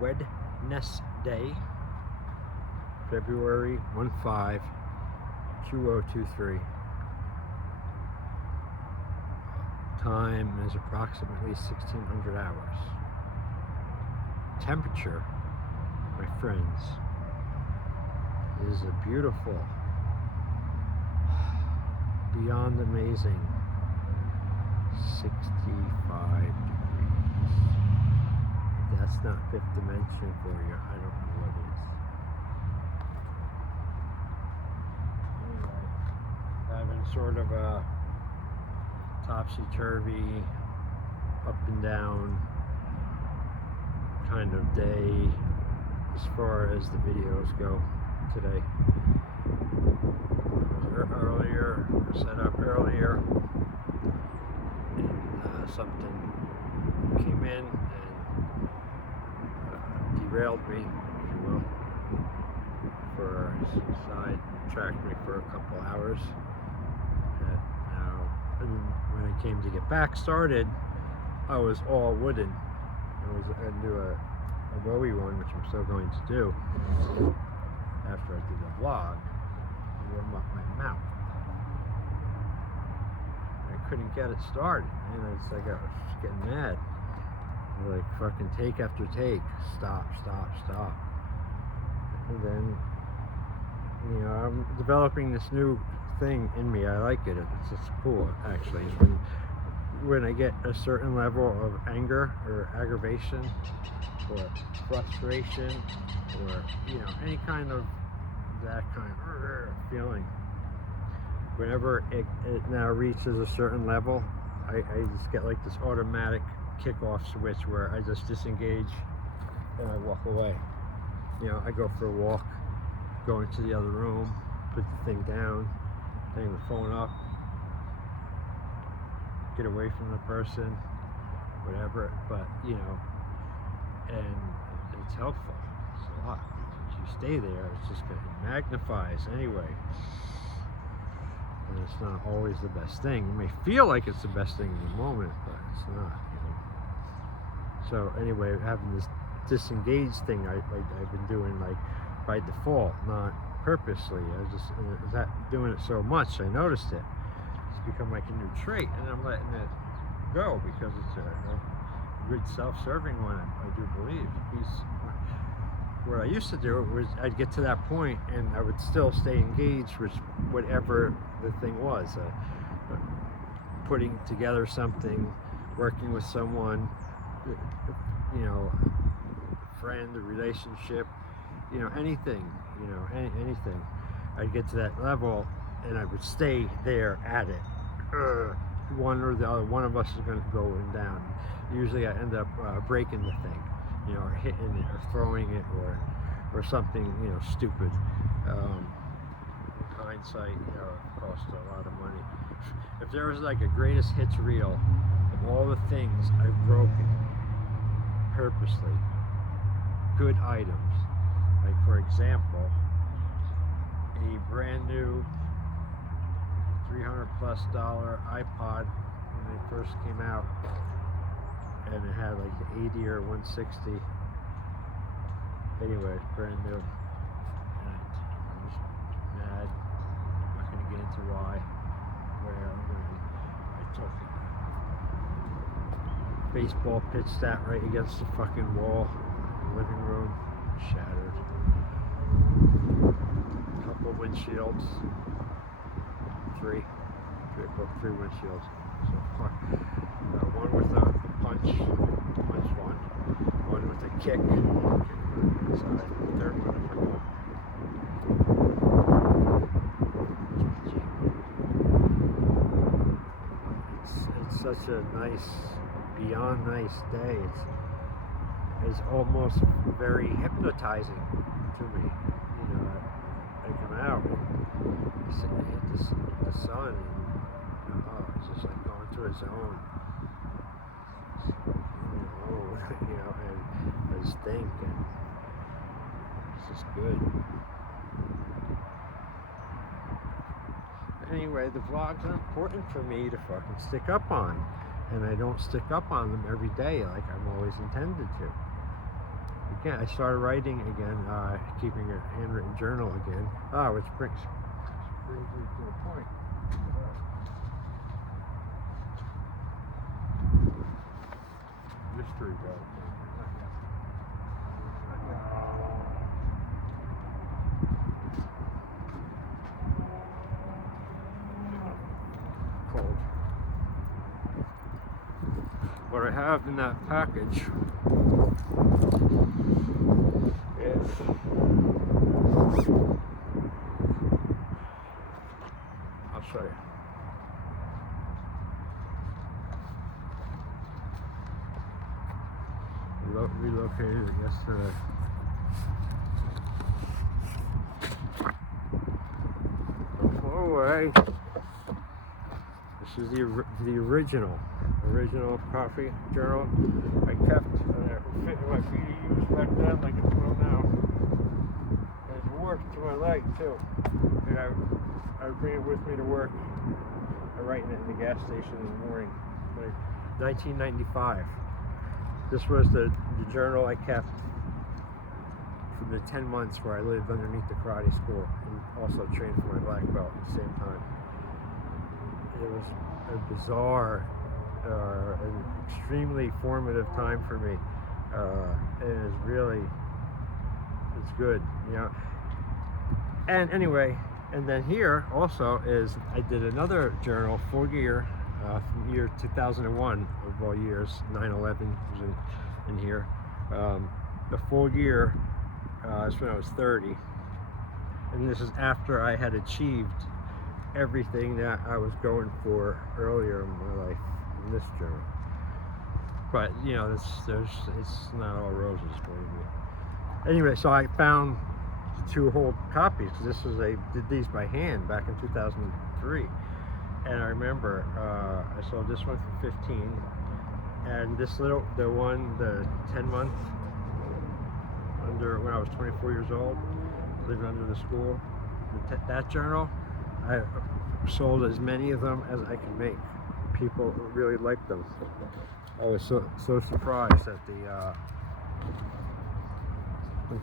Wednesday, February 15, 2023. Time is approximately 1600 hours. Temperature, my friends, is a beautiful, beyond amazing 65 degrees. If that's not fifth dimension for you, I don't know what is. Anyway, having sort of a topsy-turvy, up and down kind of day as far as the videos go today. Earlier, set up earlier, and something came in and derailed me, if you will, for sidetracked me for a couple hours. And when I came to get back started, I was all wooden. I do a Bowie one, which I'm still going to do after I did the vlog, to warm up my mouth. I couldn't get it started, and it's like I was just getting mad. Like fucking take after take, stop. And then, you know, I'm developing this new thing in me. I like it. It's cool, actually. It's when I get a certain level of anger or aggravation or frustration or, you know, any kind of that kind of feeling, whenever it now reaches a certain level, I just get like this automatic kick-off switch where I just disengage and I walk away. You know, I go for a walk, go into the other room, put the thing down, hang the phone up, get away from the person, whatever. But you know, and it's helpful. It's a lot. If you stay there, it's just it magnifies anyway. And it's not always the best thing. It may feel like it's the best thing in the moment, but it's not. You know? So anyway, having this disengaged thing, I've been doing like by default, not purposely. I was doing it so much, I noticed it. It's become like a new trait, and I'm letting it go because it's a good self-serving one. I do believe. What I used to do was I'd get to that point and I would still stay engaged with whatever the thing was, putting together something, working with someone, you know, a friend, a relationship, you know, anything, you know, anything. I'd get to that level and I would stay there at it. One or the other, one of us is going to go down. Usually I end up breaking the thing, you know, or hitting it or throwing it or something, you know, stupid. In hindsight, you know, it cost a lot of money. If there was like a greatest hits reel of all the things I've broken purposely, good items, like for example, a brand new $300+ iPod when they first came out, and it had like the 80 or 160. Anyway, it's brand new. And I was mad. I'm not going to get into why, where, I took it. Baseball pitched that right against the fucking wall in the living room. Shattered. A couple windshields. Three windshields so far. One with a punch one with a kick. Inside. The third one, I forgot. It's such a nice, beyond nice day. It's almost very hypnotizing to me. You know, I come out and hit the sun, and it's just like going to its own. You know, and I just think, and it's just good. Anyway, the vlogs are important for me to fucking stick up on, and I don't stick up on them every day like I'm always intended to. I again, I started writing again, keeping a handwritten journal again. Which brings me to a point. Mystery belt. Cold. What I have in that package is I'll show you. Relocated yesterday. Don't blow away. This is the original coffee journal I kept, and it fit in my PDUs back then like it's will now. And it worked to my leg too. And I would bring it with me to work. I write it in the gas station in the morning. Like 1995. This was the journal I kept for the 10 months where I lived underneath the karate school and also trained for my black belt at the same time. It was a bizarre, an extremely formative time for me. And it's good, you know. And anyway, and then here also is, I did another journal, full year, from year 2001 of all years. 9/11 was in here. The full year is when I was 30, and this is after I had achieved everything that I was going for earlier in my life in this journal. But you know, it's not all roses, believe me. Anyway, so I found 2 whole copies, because I did these by hand back in 2003. And I remember I sold this one for 15, and the 10-month, when I was 24 years old, living under the school, that journal, I sold as many of them as I could make. People really liked them. I was so surprised at the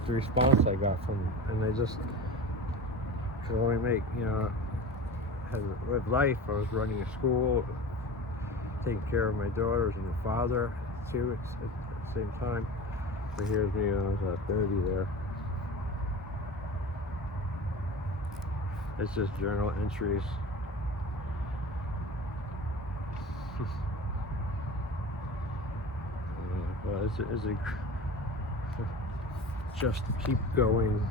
response I got from them, and I just could only make, you know, had to live life. I was running a school, taking care of my daughters and my father too at the same time. So here's me when I was 30 there. It's just journal entries. Well, it's a just keep going,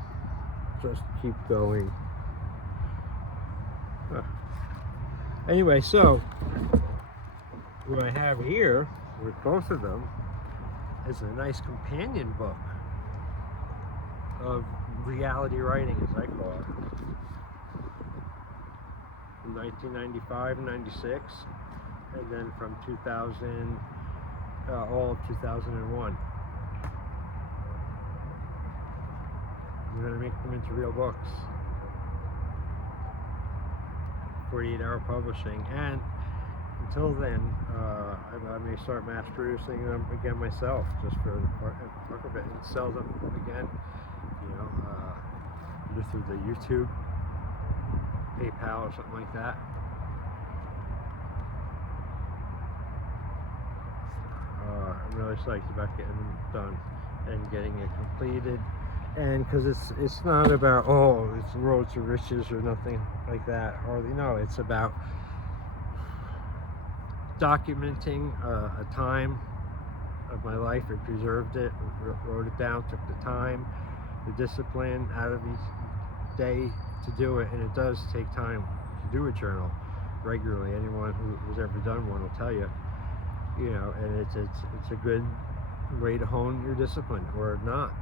just keep going. Anyway, so what I have here with both of them is a nice companion book of reality writing, as I call it, from 1995 and 96, and then from 2000, all of 2001. I'm going to make them into real books. 48-hour publishing, and until then, I may start mass producing them again myself, just for the part of it, and sell them again, you know, either through the YouTube, PayPal, or something like that. I'm really psyched about getting them done and getting it completed. And because it's not about, oh, it's the road to riches or nothing like that, or no, it's about documenting a time of my life. I preserved it, wrote it down, took the time, the discipline out of each day to do it. And it does take time to do a journal regularly. Anyone who's ever done one will tell you, you know, and it's a good way to hone your discipline, or not.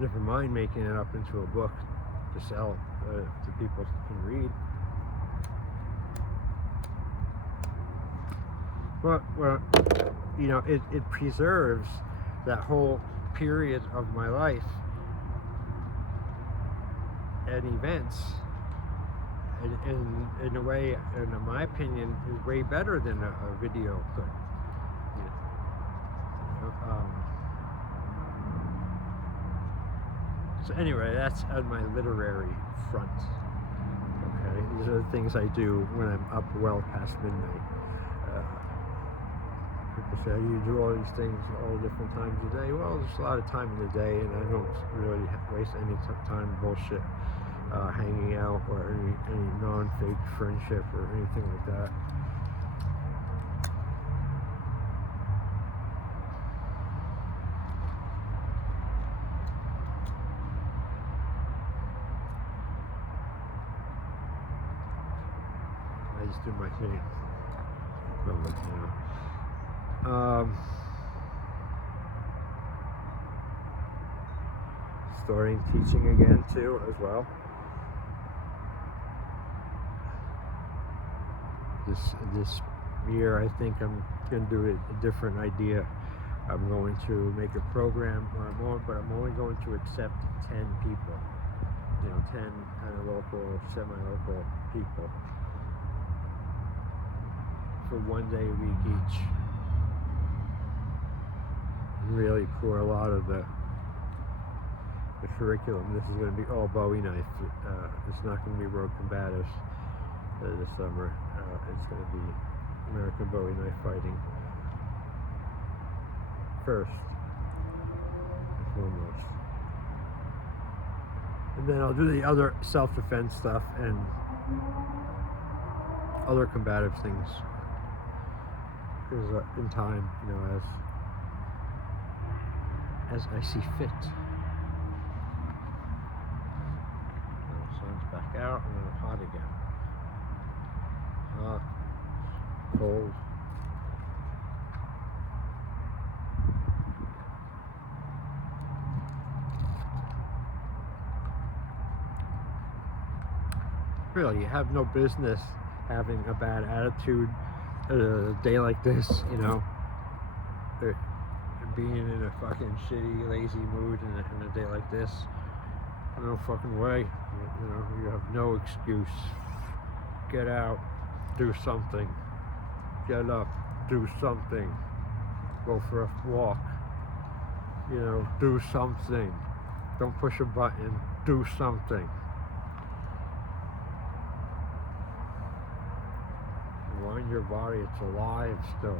Never mind making it up into a book to sell to people who can read. Well, you know, it preserves that whole period of my life and events in a way, in my opinion, is way better than a video could. You know, So anyway, that's on my literary front. Okay, these are the things I do when I'm up well past midnight. Uh, People say you do all these things all different times of the day. Well, there's a lot of time in the day, and I don't really waste any time bullshit hanging out or any non-fake friendship or anything like that. I just do my thing. Starting teaching again too, as well. This year, I think I'm going to do a different idea. I'm going to make a program where I'm only going to accept 10 people. 10 kind of local, semi-local people for 1 day a week each. And really pour a lot of the curriculum. This is going to be all Bowie knife. It's not going to be road combatives this summer. It's going to be American Bowie knife fighting first and foremost. And then I'll do the other self-defense stuff and other combative things in time, as I see fit. The sun's back out and then it's hot again. Hot, cold. Really, you have no business having a bad attitude a day like this, being in a fucking shitty, lazy mood in a day like this. No fucking way. You have no excuse. Get out, do something. Get up, do something. Go for a walk. Do something. Don't push a button. Do something. Wind your body, it's alive still,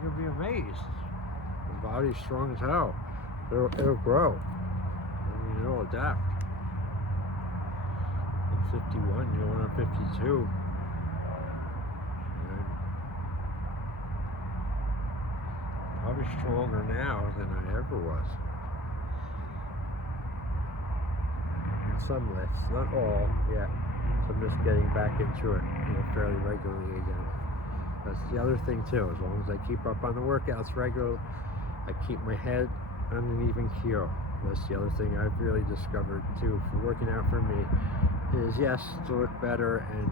You'll be amazed. The body's strong as hell. It'll grow. It'll adapt. I'm 51, I'm 52. And probably stronger now than I ever was. In some lifts, not all yet. So I'm just getting back into it, fairly regularly again. That's the other thing too. As long as I keep up on the workouts regularly, I keep my head on an even keel. That's the other thing I've really discovered too for working out for me is, yes, to look better and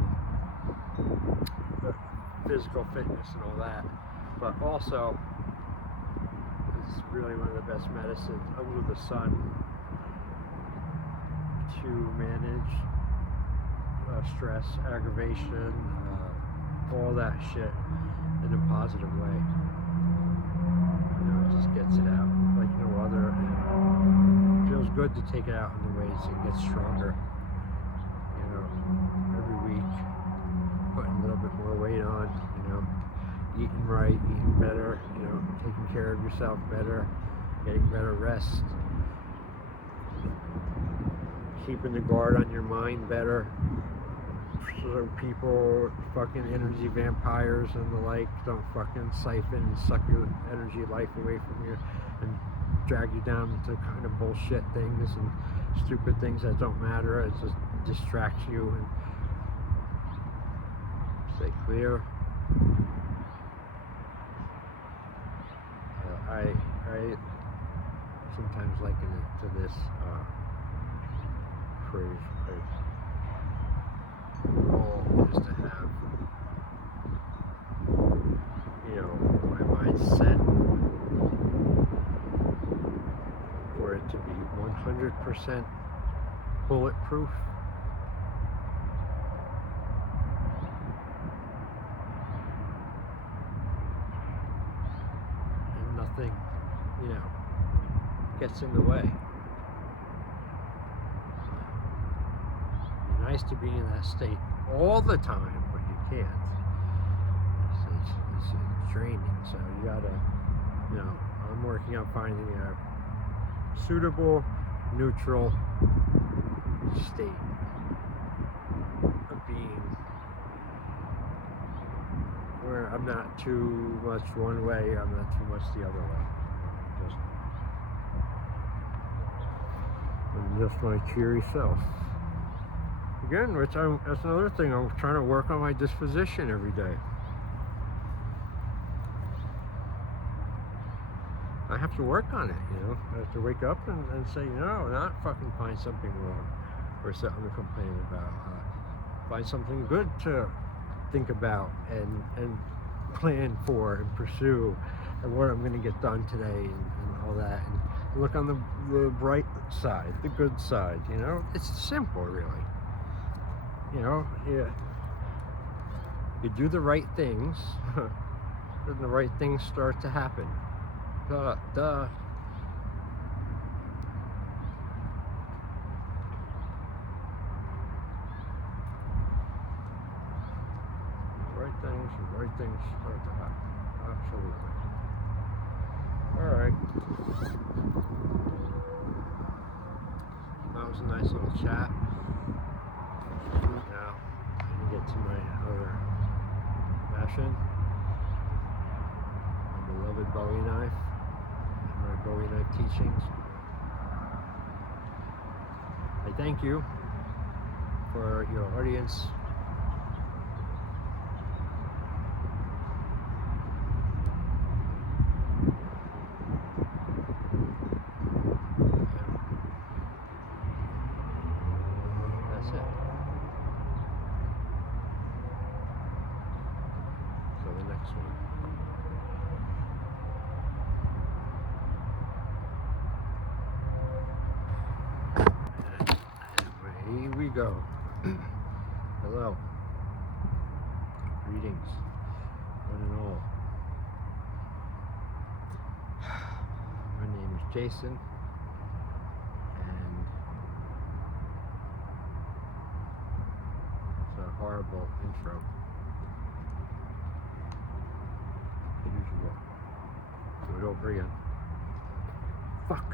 physical fitness and all that, but also it's really one of the best medicines under the sun to manage stress, aggravation, all that shit in a positive way. It just gets it out like no other, and it feels good to take it out in the weights and get stronger. Every week, putting a little bit more weight on, eating right, eating better, taking care of yourself better, getting better rest, keeping the guard on your mind better. So people, fucking energy vampires and the like, don't fucking siphon and suck your energy life away from you and drag you down into kind of bullshit things and stupid things that don't matter. It just distracts you. And stay clear. I sometimes liken it to this phrase. The goal is to have, my mind set for it to be 100% bulletproof. And nothing, gets in the way. It's nice to be in that state all the time, but you can't. It's draining, so you gotta, you know, I'm working on finding a suitable, neutral state of being where I'm not too much one way, I'm not too much the other way. I'm just my cheery self. Again, that's another thing. I'm trying to work on my disposition every day. I have to work on it, you know. I have to wake up and say, no, not fucking find something wrong or something to complain about. Find something good to think about and plan for and pursue, and what I'm going to get done today and all that. And look on the bright side, the good side, you know. It's simple, really. You know, you do the right things, then the right things start to happen. Duh. Right things start to happen. Absolutely. Alright. That was a nice little chat. Now, I can get to my other passion. My beloved Bowie knife. And my Bowie knife teachings. I thank you for your audience. That's it. So the next one. And here we go. Hello. Greetings, one and all. My name is Jason, and it's a horrible intro. Usual. Do it over again. Fuck.